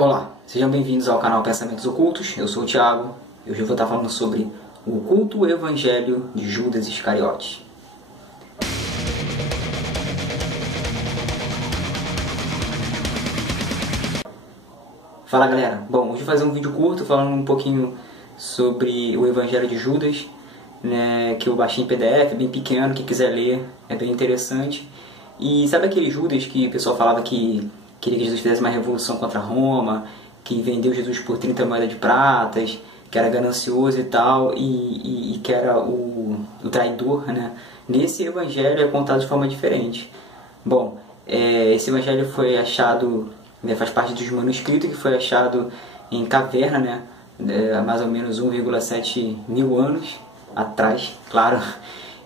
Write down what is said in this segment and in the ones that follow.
Olá, sejam bem-vindos ao canal Pensamentos Ocultos. Eu sou o Thiago e hoje eu vou estar falando sobre o culto evangelho de Judas Iscariote. Fala galera, bom, hoje eu vou fazer um vídeo curto falando um pouquinho sobre o evangelho de Judas, né, que eu baixei em PDF, é bem pequeno, quem quiser ler é bem interessante. E sabe aquele Judas que o pessoal falava que queria que Jesus fizesse uma revolução contra Roma, que vendeu Jesus por 30 moedas de pratas, que era ganancioso e tal, e que era o traidor, né? Nesse evangelho é contado de forma diferente. Bom, esse evangelho foi achado, né, faz parte dos manuscritos que foi achado em caverna, né? Há mais ou menos 1,7 mil anos atrás, claro,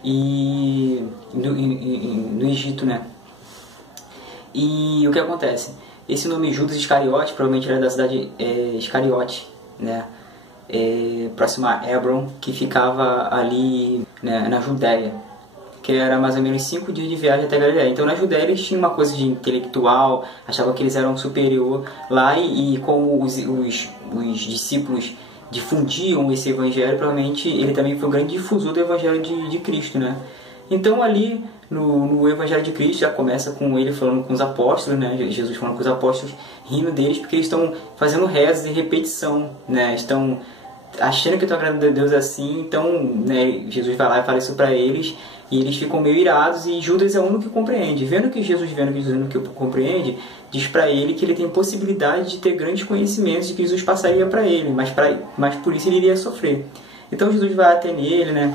e no Egito, né? E o que acontece? Esse nome Judas Iscariote, provavelmente era da cidade Iscariote, né? Próximo a Hebron, que ficava ali, né, na Judéia, que era mais ou menos 5 dias de viagem até Galileia. Então na Judéia eles tinham uma coisa de intelectual, achavam que eles eram superior lá, e como os discípulos difundiam esse evangelho, provavelmente ele também foi um grande difusor do evangelho de Cristo, né? Então ali no evangelho de Cristo já começa com ele falando com os apóstolos, né? Jesus falando com os apóstolos, rindo deles porque eles estão fazendo rezas e repetição, né? Estão achando que estão agradando a Deus assim, então, né, Jesus vai lá e fala isso para eles, e eles ficam meio irados, e Judas é o único que compreende. Vendo que Jesus compreende, diz para ele que ele tem possibilidade de ter grandes conhecimentos de que Jesus passaria para ele, mas por isso ele iria sofrer. Então Jesus vai até nele, né?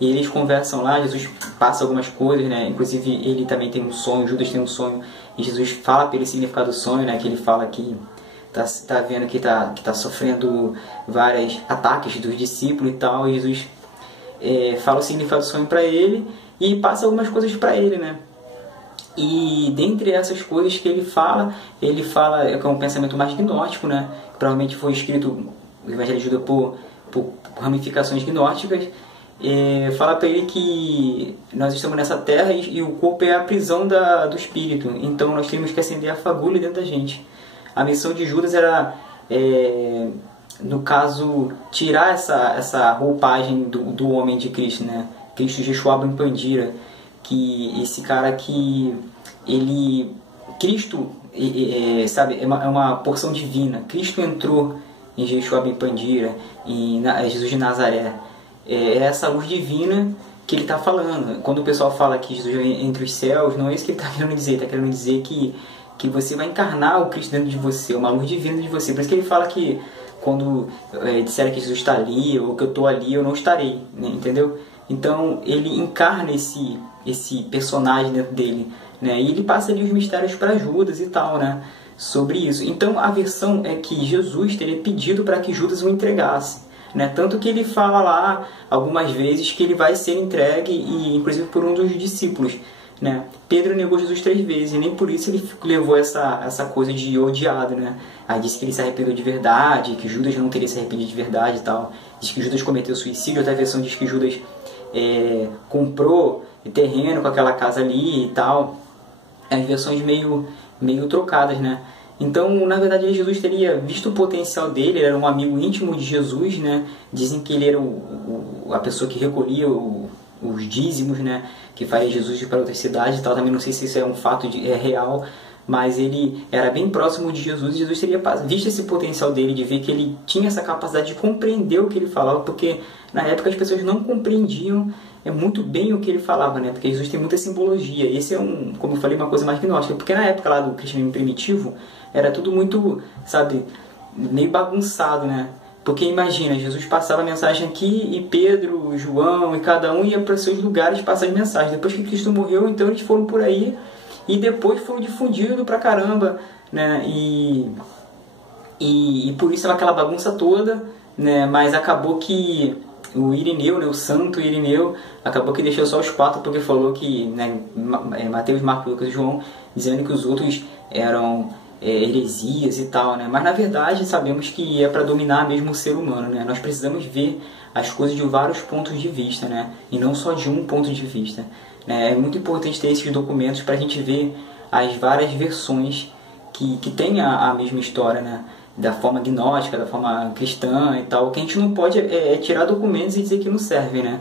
E eles conversam lá, Jesus passa algumas coisas, né? Inclusive ele também tem um sonho, Judas tem um sonho, e Jesus fala para ele o significado do sonho, né? Que ele fala que tá vendo que tá sofrendo vários ataques dos discípulos e tal, e Jesus fala o significado do sonho para ele e passa algumas coisas para ele, né? E dentre essas coisas que ele fala que é um pensamento mais gnóstico, né? Que provavelmente foi escrito, o Evangelho de Judas, por ramificações gnósticas. Fala para ele que nós estamos nessa terra e o corpo é a prisão do espírito, então nós temos que acender a fagulha dentro da gente. A missão de Judas era, no caso, tirar essa roupagem do homem de Cristo, né? Cristo Yeshua Ben Pandira, que esse cara que Cristo, sabe, é uma porção divina. Cristo entrou em Yeshua Ben Pandira, em Jesus de Nazaré. É essa luz divina que ele está falando. Quando o pessoal fala que Jesus é entre os céus, não é isso que ele está querendo dizer. Ele está querendo dizer que você vai encarnar o Cristo dentro de você, uma luz divina dentro de você. Por isso que ele fala que quando disserem que Jesus está ali, ou que eu estou ali, eu não estarei, né? Entendeu? Então ele encarna esse personagem dentro dele, né? E ele passa ali os mistérios para Judas e tal, né? Sobre isso. Então a versão é que Jesus teria pedido para que Judas o entregasse, né? Tanto que ele fala lá algumas vezes que ele vai ser entregue, e inclusive por um dos discípulos, né? Pedro negou Jesus 3 vezes, e nem por isso ele levou essa coisa de odiado, né? Aí disse que ele se arrependeu de verdade, que Judas não teria se arrependido de verdade e tal. Diz que Judas cometeu suicídio. Outra versão diz que Judas comprou terreno com aquela casa ali e tal. As versões meio trocadas, né? Então, na verdade, Jesus teria visto o potencial dele, ele era um amigo íntimo de Jesus, né? Dizem que ele era a pessoa que recolhia os dízimos, né? Que faria Jesus ir para outras cidades e tal. Também não sei se isso é um fato real, mas ele era bem próximo de Jesus, e Jesus teria visto esse potencial dele, de ver que ele tinha essa capacidade de compreender o que ele falava, porque na época as pessoas não compreendiam muito bem o que ele falava, né? Porque Jesus tem muita simbologia. Esse é como eu falei, uma coisa mais gnóstica, porque na época lá do cristianismo primitivo era tudo muito, sabe, meio bagunçado, né? Porque imagina, Jesus passava a mensagem aqui, e Pedro, João, e cada um ia para os seus lugares passar as mensagens. Depois que Cristo morreu, então eles foram por aí, e depois foram difundidos pra caramba, né? E por isso era aquela bagunça toda, né? Mas acabou que o Irineu, né, o santo Irineu, acabou que deixou só os 4, porque falou que, né, Mateus, Marcos, Lucas e João, dizendo que os outros eram heresias e tal, né? Mas na verdade sabemos que é para dominar mesmo o ser humano, né? Nós precisamos ver as coisas de vários pontos de vista, né? E não só de um ponto de vista, né? É muito importante ter esses documentos para a gente ver as várias versões que têm a mesma história, né? da forma gnóstica, da forma cristã e tal. O que a gente não pode é tirar documentos e dizer que não serve, né?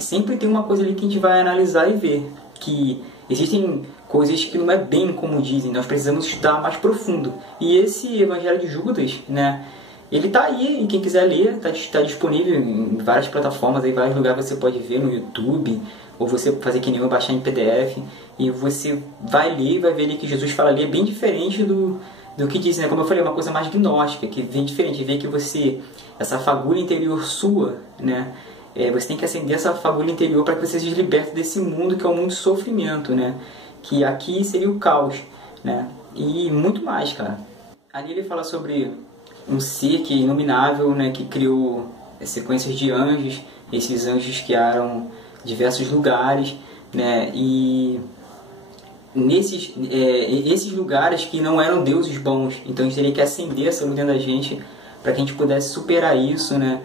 Sempre tem uma coisa ali que a gente vai analisar e ver, que existem coisas que não é bem como dizem, nós precisamos estudar mais profundo. E esse Evangelho de Judas, né, ele está aí, e quem quiser ler, está disponível em várias plataformas, em vários lugares você pode ver no YouTube, ou você fazer que nem eu, baixar em PDF, e você vai ler e vai ver ali que Jesus fala ali, é bem diferente do que diz, né? Como eu falei, é uma coisa mais gnóstica, que vem diferente, vê que você, essa fagulha interior sua, né, você tem que acender essa fagulha interior para que você se liberte desse mundo que é um mundo de sofrimento, né? Que aqui seria o caos, né? E muito mais, cara. Ali ele fala sobre um ser que é inominável, né? Que criou sequências de anjos, esses anjos que eram diversos lugares, né? E esses lugares que não eram deuses bons, então a gente teria que acender essa luz dentro da gente para que a gente pudesse superar isso, né?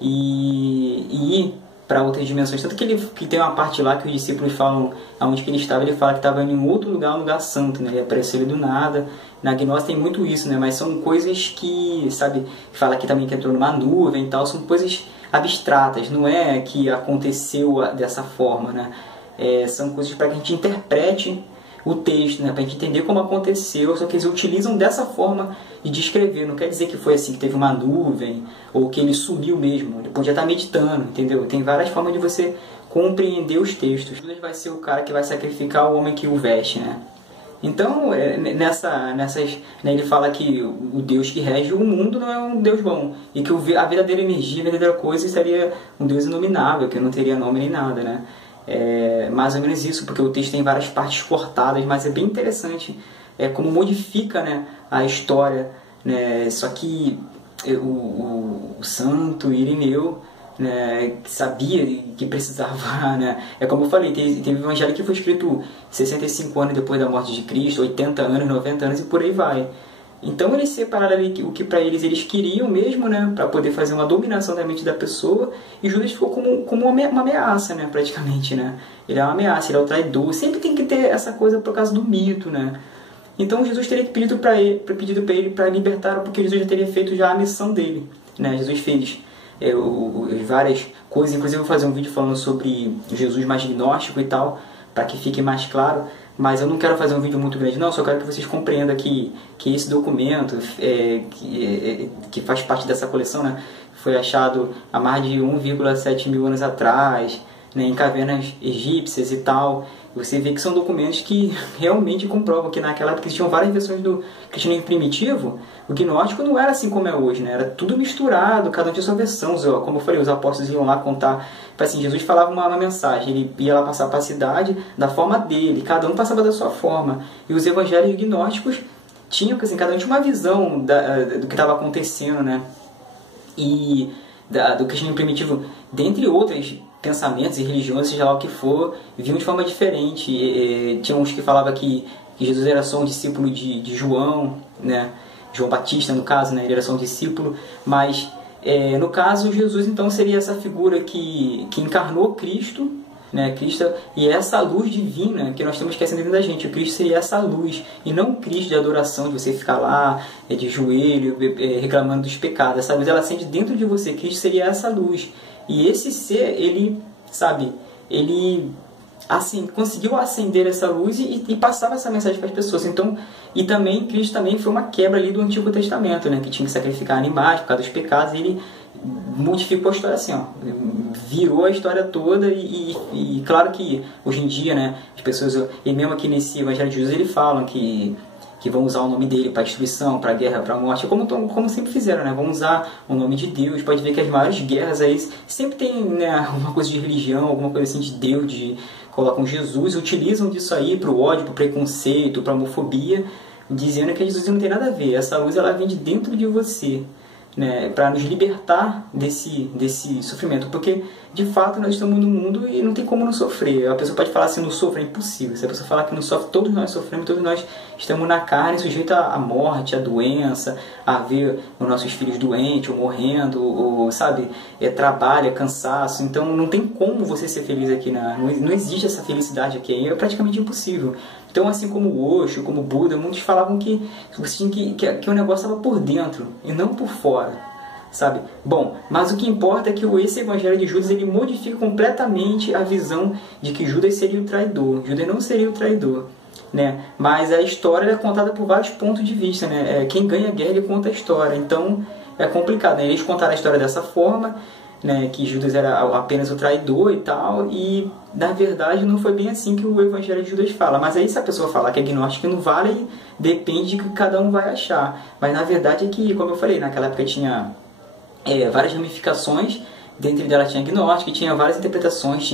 E ir para outras dimensões. Tanto que tem uma parte lá que os discípulos falam aonde que ele fala que estava em outro lugar, um lugar santo, né? Ele apareceu ali do nada. Na gnose tem muito isso, né? Mas são coisas que, sabe, fala aqui também que entrou numa nuvem e tal, são coisas abstratas, não é que aconteceu dessa forma, né? São coisas para que a gente interprete o texto, né, para a gente entender como aconteceu, só que eles utilizam dessa forma de descrever, não quer dizer que foi assim, que teve uma nuvem, ou que ele sumiu mesmo, ele podia estar meditando, entendeu? Tem várias formas de você compreender os textos. Judas vai ser o cara que vai sacrificar o homem que o veste, né? Então, né, ele fala que o Deus que rege o mundo não é um Deus bom, e que a verdadeira energia, a verdadeira coisa seria um Deus inominável, que não teria nome nem nada, né? Mais ou menos isso, porque o texto tem várias partes cortadas, mas é bem interessante como modifica, né, a história, né? Só que o santo Irineu, né, sabia que precisava, né? Como eu falei, teve um evangelho que foi escrito 65 anos depois da morte de Cristo, 80 anos, 90 anos e por aí vai. Então eles separaram ali o que para eles queriam mesmo, né, para poder fazer uma dominação da mente da pessoa, e Judas ficou como uma ameaça, né, praticamente, né? Ele é uma ameaça, ele é o traidor, sempre tem que ter essa coisa por causa do mito, né? Então Jesus teria pedido para ele para libertar, porque Jesus já teria feito já a missão dele, né? Jesus fez várias coisas, inclusive eu vou fazer um vídeo falando sobre Jesus mais gnóstico e tal, para que fique mais claro. Mas eu não quero fazer um vídeo muito grande, não, só quero que vocês compreendam que esse documento, que faz parte dessa coleção, né, foi achado há mais de 1,7 mil anos atrás, né, em cavernas egípcias e tal. Você vê que são documentos que realmente comprovam que naquela época existiam várias versões do cristianismo primitivo. O gnóstico não era assim como é hoje, né? Era tudo misturado, cada um tinha sua versão. Como eu falei, os apóstolos iam lá contar. Assim, Jesus falava uma mensagem, ele ia lá passar para a cidade da forma dele, cada um passava da sua forma. E os evangelhos gnósticos tinham, assim, cada um tinha uma visão do que estava acontecendo, né? E do cristianismo primitivo, dentre outras pensamentos e religiões, seja lá o que for, viam de forma diferente. Tinha uns que falavam que Jesus era só um discípulo de João, né? João Batista, no caso, né? Ele era só um discípulo, mas no caso Jesus então seria essa figura que encarnou Cristo, né? Cristo, e essa luz divina que nós temos que acender dentro da gente. O Cristo seria essa luz, e não um Cristo de adoração, de você ficar lá de joelho reclamando dos pecados. Essa luz ela acende dentro de você. Cristo seria essa luz. E esse ser, ele, sabe, ele assim, conseguiu acender essa luz e passava essa mensagem para as pessoas. Então, e também, Cristo também foi uma quebra ali do Antigo Testamento, né, que tinha que sacrificar animais por causa dos pecados, e ele modificou a história assim, ó, virou a história toda. E claro que hoje em dia, né, as pessoas, e mesmo aqui nesse Evangelho de Jesus, ele fala que vão usar o nome dele para destruição, para guerra, para morte, como sempre fizeram, né? Vão usar o nome de Deus. Pode ver que as maiores guerras aí sempre tem, né, alguma coisa de religião, alguma coisa assim de Deus, colocam Jesus, utilizam disso aí para o ódio, para o preconceito, para a homofobia, dizendo que Jesus não tem nada a ver. Essa luz ela vem de dentro de você, né, para nos libertar desse sofrimento, porque de fato nós estamos no mundo e não tem como não sofrer. A pessoa pode falar assim, não sofre, é impossível. Se a pessoa falar que não sofre, todos nós sofremos, todos nós estamos na carne, sujeitos à morte, à doença, a ver os nossos filhos doentes ou morrendo, ou sabe, trabalho, cansaço. Então não tem como você ser feliz aqui, não existe essa felicidade aqui, é praticamente impossível. Então, assim como o Osho, como o Buda, muitos falavam que você tinha que o negócio estava por dentro e não por fora, sabe? Bom, mas o que importa é que esse Evangelho de Judas ele modifica completamente a visão de que Judas seria o traidor. Judas não seria o traidor, né? Mas a história é contada por vários pontos de vista, né? Quem ganha a guerra ele conta a história, então é complicado, né? Eles contaram a história dessa forma, né, que Judas era apenas o traidor e tal, e na verdade não foi bem assim que o Evangelho de Judas fala. Mas aí se a pessoa falar que é gnóstico não vale, depende de que cada um vai achar. Mas na verdade é que, como eu falei, naquela época tinha várias ramificações, dentre delas tinha gnóstico, tinha várias interpretações,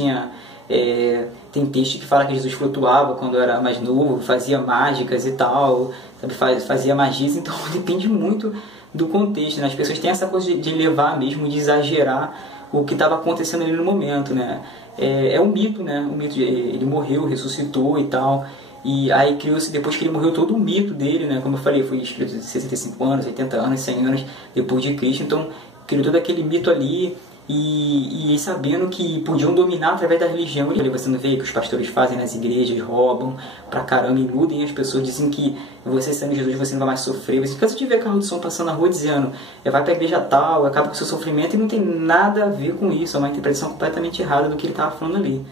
tem texto que fala que Jesus flutuava quando era mais novo, fazia mágicas e tal, sabe, fazia magias, então depende muito do contexto, né? As pessoas têm essa coisa de levar mesmo, de exagerar o que estava acontecendo ali no momento, né? É um mito, né? Um mito ele morreu, ressuscitou e tal, e aí criou-se, depois que ele morreu, todo o mito dele, né? Como eu falei, foi escrito 65 anos, 80 anos, 100 anos depois de Cristo, então criou todo aquele mito ali, e sabendo que podiam dominar através da religião. Você não vê que os pastores fazem nas igrejas, roubam pra caramba, iludem as pessoas, dizem que você sendo Jesus você não vai mais sofrer. Você cansa de ver carro de som passando na rua dizendo vai pra igreja tal, acaba com o seu sofrimento, e não tem nada a ver com isso, é uma interpretação completamente errada do que ele estava falando ali.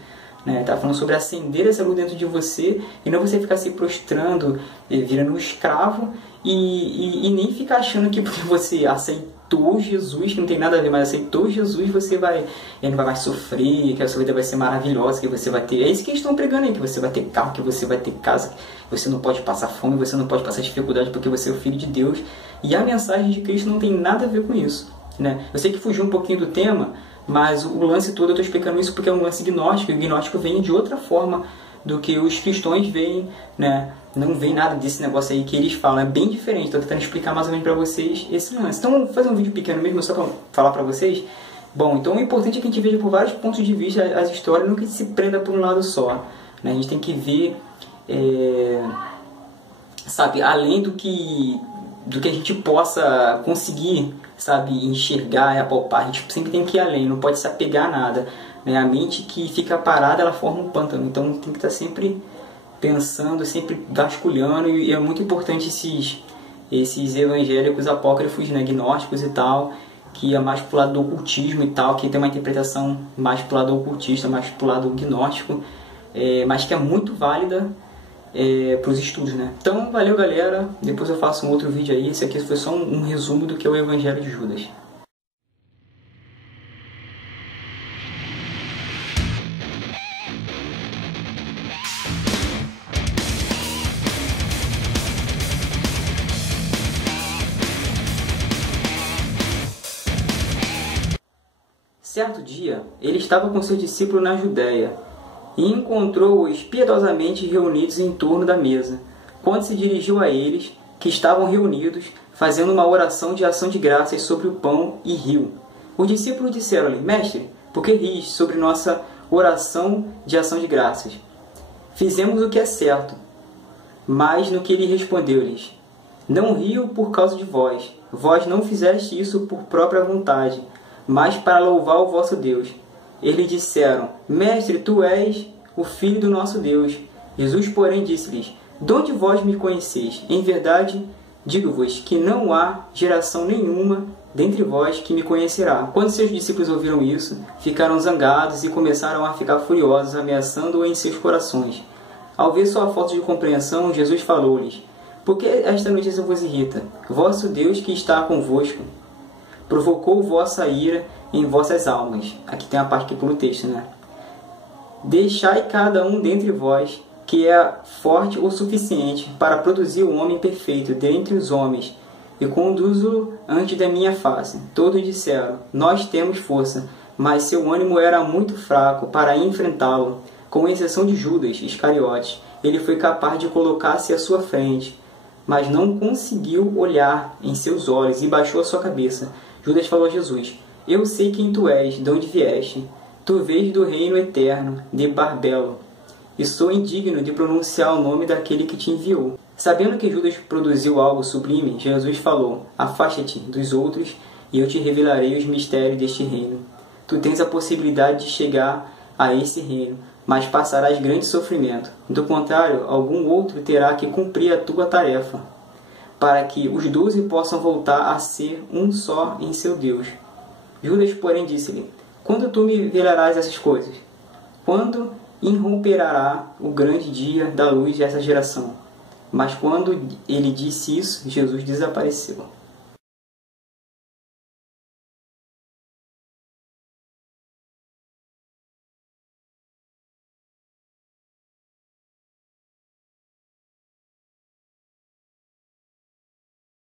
Ele estava falando sobre acender essa luz dentro de você e não você ficar se prostrando, virando um escravo, e nem ficar achando que porque você aceitou Jesus, que não tem nada a ver, mas aceitou Jesus, não vai mais sofrer, que a sua vida vai ser maravilhosa, que você vai ter... É isso que eles estão pregando aí, que você vai ter carro, que você vai ter casa, que você não pode passar fome, você não pode passar dificuldade porque você é o Filho de Deus. E a mensagem de Cristo não tem nada a ver com isso, né? Eu sei que fugiu um pouquinho do tema, mas o lance todo eu estou explicando isso porque é um lance gnóstico, e o gnóstico vem de outra forma do que os cristãos veem, né? Não vem nada desse negócio aí que eles falam, é bem diferente. Estou tentando explicar mais ou menos para vocês esse lance. Então, vou fazer um vídeo pequeno mesmo, só para falar para vocês. Bom, então o importante é que a gente veja por vários pontos de vista as histórias, não que a gente se prenda por um lado só, né? A gente tem que ver, sabe, além do que a gente possa conseguir, sabe, enxergar e apalpar. A gente sempre tem que ir além, não pode se apegar a nada, né? A mente que fica parada, ela forma um pântano, então tem que estar sempre pensando, sempre vasculhando, e é muito importante esses evangélicos apócrifos, né, gnósticos e tal, que é mais pro lado do ocultismo e tal, que tem uma interpretação mais pro lado ocultista, mais pro lado gnóstico, mas que é muito válida para os estudos, né? Então, valeu galera, depois eu faço um outro vídeo aí. Esse aqui foi só um resumo do que é o Evangelho de Judas. Certo dia, ele estava com seu discípulo na Judéia, e encontrou-os piedosamente reunidos em torno da mesa, quando se dirigiu a eles, que estavam reunidos, fazendo uma oração de ação de graças sobre o pão, e riu. Os discípulos disseram-lhe: Mestre, por que ris sobre nossa oração de ação de graças? Fizemos o que é certo. Mas no que ele respondeu-lhes: Não rio por causa de vós. Vós não fizeste isso por própria vontade, mas para louvar o vosso Deus. Eles disseram: Mestre, tu és o Filho do nosso Deus. Jesus, porém, disse-lhes: De onde vós me conheceis? Em verdade, digo-vos que não há geração nenhuma dentre vós que me conhecerá. Quando seus discípulos ouviram isso, ficaram zangados e começaram a ficar furiosos, ameaçando-o em seus corações. Ao ver sua falta de compreensão, Jesus falou-lhes: Por que esta notícia vos irrita? Vosso Deus que está convosco provocou vossa ira em vossas almas. Aqui tem a parte que pula o texto, né? Deixai cada um dentre vós que é forte o suficiente para produzir o homem perfeito dentre os homens, e conduzo-o ante da minha face. Todos disseram: Nós temos força, mas seu ânimo era muito fraco para enfrentá-lo. Com exceção de Judas Iscariotes, ele foi capaz de colocar-se à sua frente, mas não conseguiu olhar em seus olhos e baixou a sua cabeça. Judas falou a Jesus: Eu sei quem tu és, de onde vieste. Tu vês do reino eterno, de Barbelo, e sou indigno de pronunciar o nome daquele que te enviou. Sabendo que Judas produziu algo sublime, Jesus falou: Afasta-te dos outros, e eu te revelarei os mistérios deste reino. Tu tens a possibilidade de chegar a esse reino, mas passarás grande sofrimento. Do contrário, algum outro terá que cumprir a tua tarefa, para que os 12 possam voltar a ser um só em seu Deus. Judas, porém, disse-lhe: quando tu me velarás essas coisas? Quando irromperá o grande dia da luz dessa geração? Mas quando ele disse isso, Jesus desapareceu.